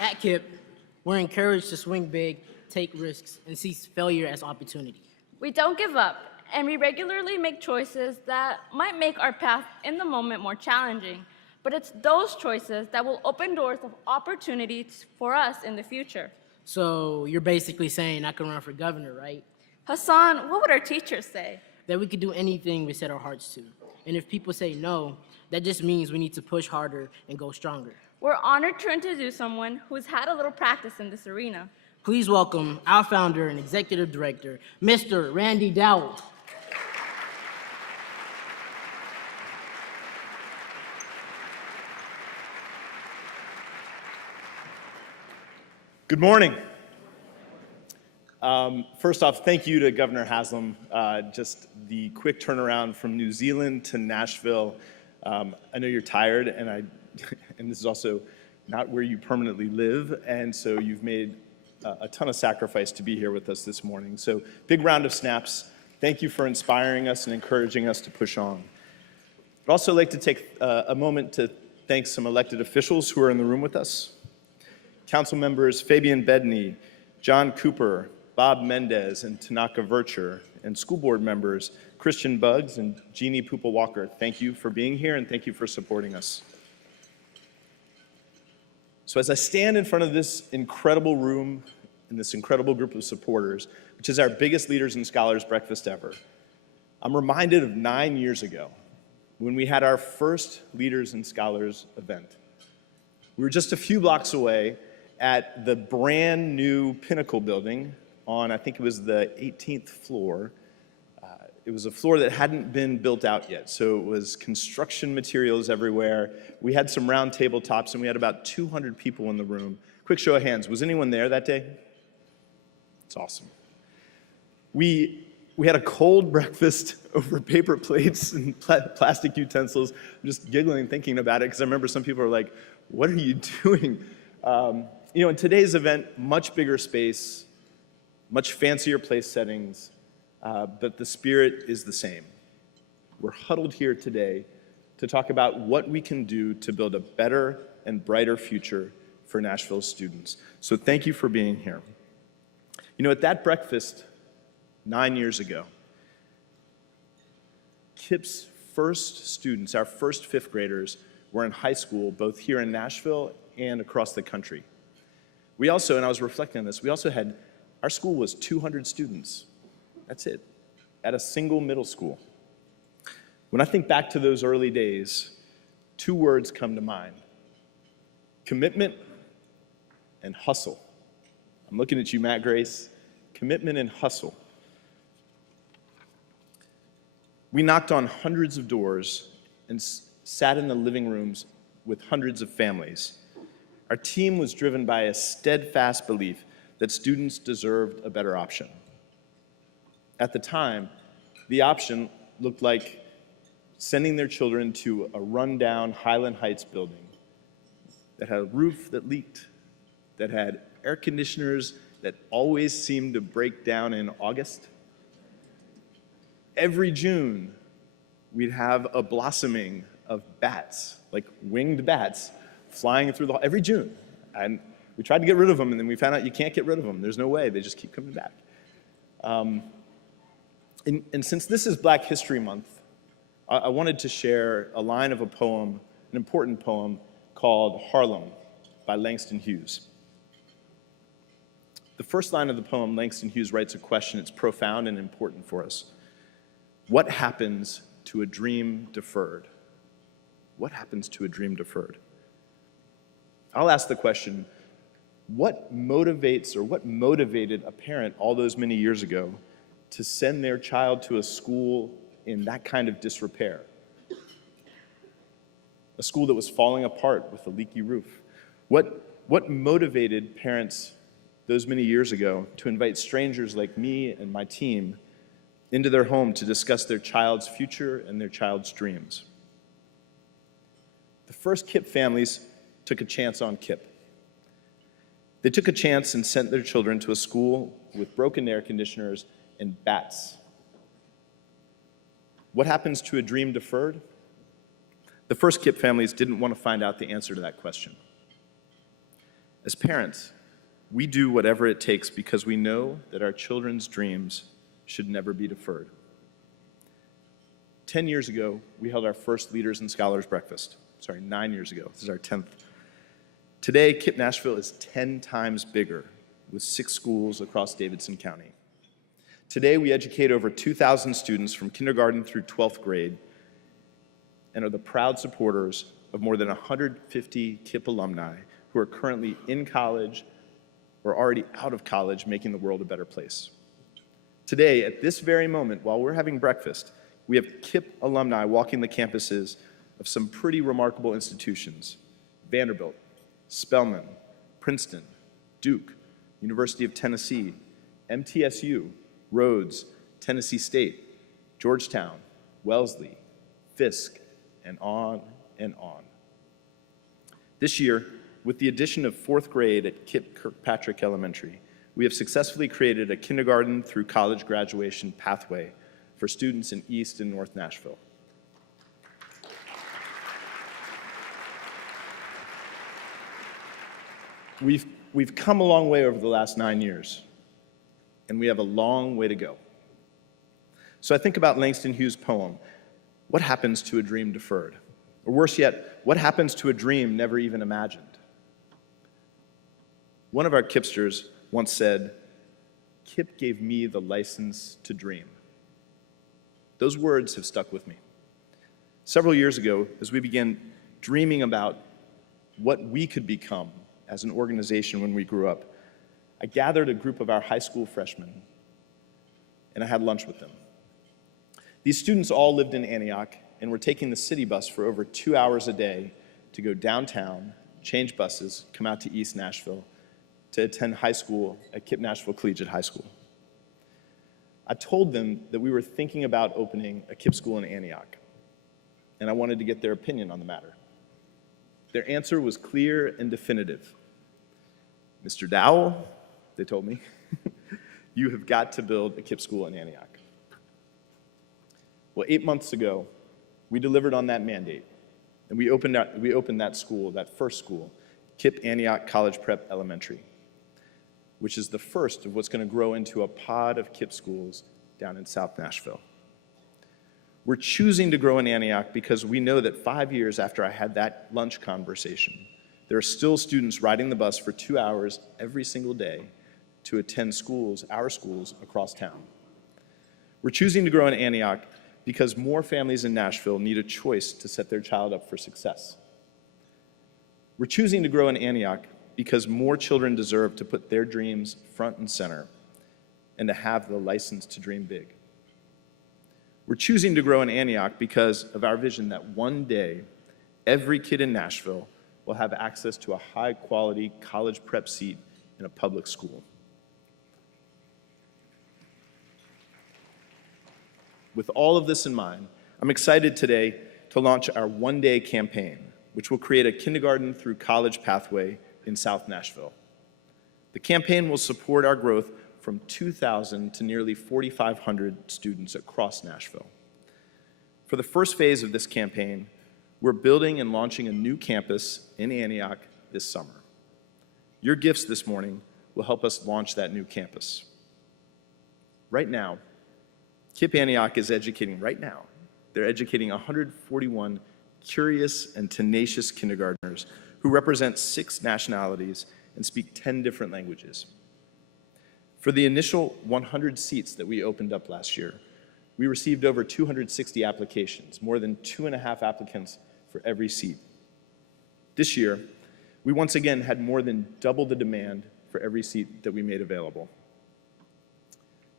At KIPP, we're encouraged to swing big, take risks, and see failure as opportunity. We don't give up, and we regularly make choices that might make our path in the moment more challenging, but it's those choices that will open doors of opportunities for us in the future. So you're basically saying I can run for governor, right? Hassan, what would our teachers say? That we could do anything we set our hearts to. And if people say no, that just means we need to push harder and go stronger. We're honored to introduce someone who's had a little practice in this arena. Please welcome our founder and executive director, Mr. Randy Dowell. Good morning. First off, thank you to Governor Haslam. Just the quick turnaround from New Zealand to Nashville. I know you're tired, and this is also not where you permanently live, and so you've made a ton of sacrifice to be here with us this morning. So big round of snaps. Thank you for inspiring us and encouraging us to push on. I'd also like to take a moment to thank some elected officials who are in the room with us. Council members Fabian Bedney, John Cooper, Bob Mendez, and Tanaka Vercher, and school board members Christian Buggs and Jeannie Poopa-Walker. Thank you for being here and thank you for supporting us. So as I stand in front of this incredible room and this incredible group of supporters, which is our biggest Leaders and Scholars breakfast ever, I'm reminded of 9 years ago when we had our first Leaders and Scholars event. We were just a few blocks away at the brand new Pinnacle building on, I think it was the 18th floor. It was a floor that hadn't been built out yet, so it was construction materials everywhere. We had some round tabletops, and we had about 200 people in the room. Quick show of hands, was anyone there that day? It's awesome. We had a cold breakfast over paper plates and plastic utensils. I'm just giggling thinking about it, because I remember some people were like, what are you doing? In today's event, much bigger space, much fancier place settings, but the spirit is the same. We're huddled here today to talk about what we can do to build a better and brighter future for Nashville students. So thank you for being here. At that breakfast 9 years ago, KIPP's first students, our first fifth graders, were in high school, both here in Nashville and across the country. We also, and I was reflecting on this, our school was 200 students. That's it, at a single middle school. When I think back to those early days, two words come to mind: commitment and hustle. I'm looking at you, Matt Grace. Commitment and hustle. We knocked on hundreds of doors and sat in the living rooms with hundreds of families. Our team was driven by a steadfast belief that students deserved a better option. At the time, the option looked like sending their children to a rundown Highland Heights building that had a roof that leaked, that had air conditioners that always seemed to break down in August. Every June, we'd have a blossoming of bats, like winged bats, flying through the hall every June. And we tried to get rid of them, and then we found out you can't get rid of them. There's no way. They just keep coming back. And since this is Black History Month, I wanted to share a line of a poem, an important poem, called Harlem by Langston Hughes. The first line of the poem, Langston Hughes writes a question. It's profound and important for us. What happens to a dream deferred? What happens to a dream deferred? I'll ask the question, what motivates or what motivated a parent all those many years ago to send their child to a school in that kind of disrepair? A school that was falling apart with a leaky roof. What motivated parents those many years ago to invite strangers like me and my team into their home to discuss their child's future and their child's dreams? The first KIPP families took a chance on KIPP. They took a chance and sent their children to a school with broken air conditioners and bats. What happens to a dream deferred? The first KIPP families didn't want to find out the answer to that question. As parents, we do whatever it takes because we know that our children's dreams should never be deferred. 10 years ago, we held our first Leaders and Scholars Breakfast. 9 years ago. This is our 10th. Today, KIPP Nashville is 10 times bigger with 6 schools across Davidson County. Today, we educate over 2,000 students from kindergarten through 12th grade and are the proud supporters of more than 150 KIPP alumni who are currently in college or already out of college, making the world a better place. Today, at this very moment, while we're having breakfast, we have KIPP alumni walking the campuses of some pretty remarkable institutions: Vanderbilt, Spelman, Princeton, Duke, University of Tennessee, MTSU, Rhodes, Tennessee State, Georgetown, Wellesley, Fisk, and on and on. This year, with the addition of 4th grade at KIPP Kirkpatrick Elementary, we have successfully created a kindergarten through college graduation pathway for students in East and North Nashville. We've come a long way over the last 9 years, and we have a long way to go. So I think about Langston Hughes' poem, "What Happens to a Dream Deferred?" Or worse yet, what happens to a dream never even imagined? One of our KIPPsters once said, "KIPP gave me the license to dream." Those words have stuck with me. Several years ago, as we began dreaming about what we could become as an organization when we grew up, I gathered a group of our high school freshmen, and I had lunch with them. These students all lived in Antioch and were taking the city bus for over 2 hours a day to go downtown, change buses, come out to East Nashville to attend high school at KIPP Nashville Collegiate High School. I told them that we were thinking about opening a KIPP school in Antioch, and I wanted to get their opinion on the matter. Their answer was clear and definitive. "Mr. Dowell," they told me, "you have got to build a KIPP school in Antioch." Well, 8 months ago, we delivered on that mandate, and we opened that school, that first school, KIPP Antioch College Prep Elementary, which is the first of what's going to grow into a pod of KIPP schools down in South Nashville. We're choosing to grow in Antioch because we know that 5 years after I had that lunch conversation, there are still students riding the bus for 2 hours every single day to attend schools, our schools, across town. We're choosing to grow in Antioch because more families in Nashville need a choice to set their child up for success. We're choosing to grow in Antioch because more children deserve to put their dreams front and center and to have the license to dream big. We're choosing to grow in Antioch because of our vision that one day, every kid in Nashville will have access to a high-quality college prep seat in a public school. With all of this in mind, I'm excited today to launch our one-day campaign, which will create a kindergarten through college pathway in South Nashville. The campaign will support our growth from 2,000 to nearly 4,500 students across Nashville. For the first phase of this campaign, we're building and launching a new campus in Antioch this summer. Your gifts this morning will help us launch that new campus. Right now, KIPP Antioch is educating, they're educating 141 curious and tenacious kindergartners who represent 6 nationalities and speak 10 different languages. For the initial 100 seats that we opened up last year, we received over 260 applications, more than 2.5 applicants for every seat. This year, we once again had more than double the demand for every seat that we made available.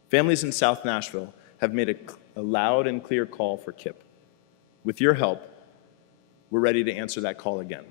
Families in South Nashville have made a loud and clear call for KIPP. With your help, we're ready to answer that call again.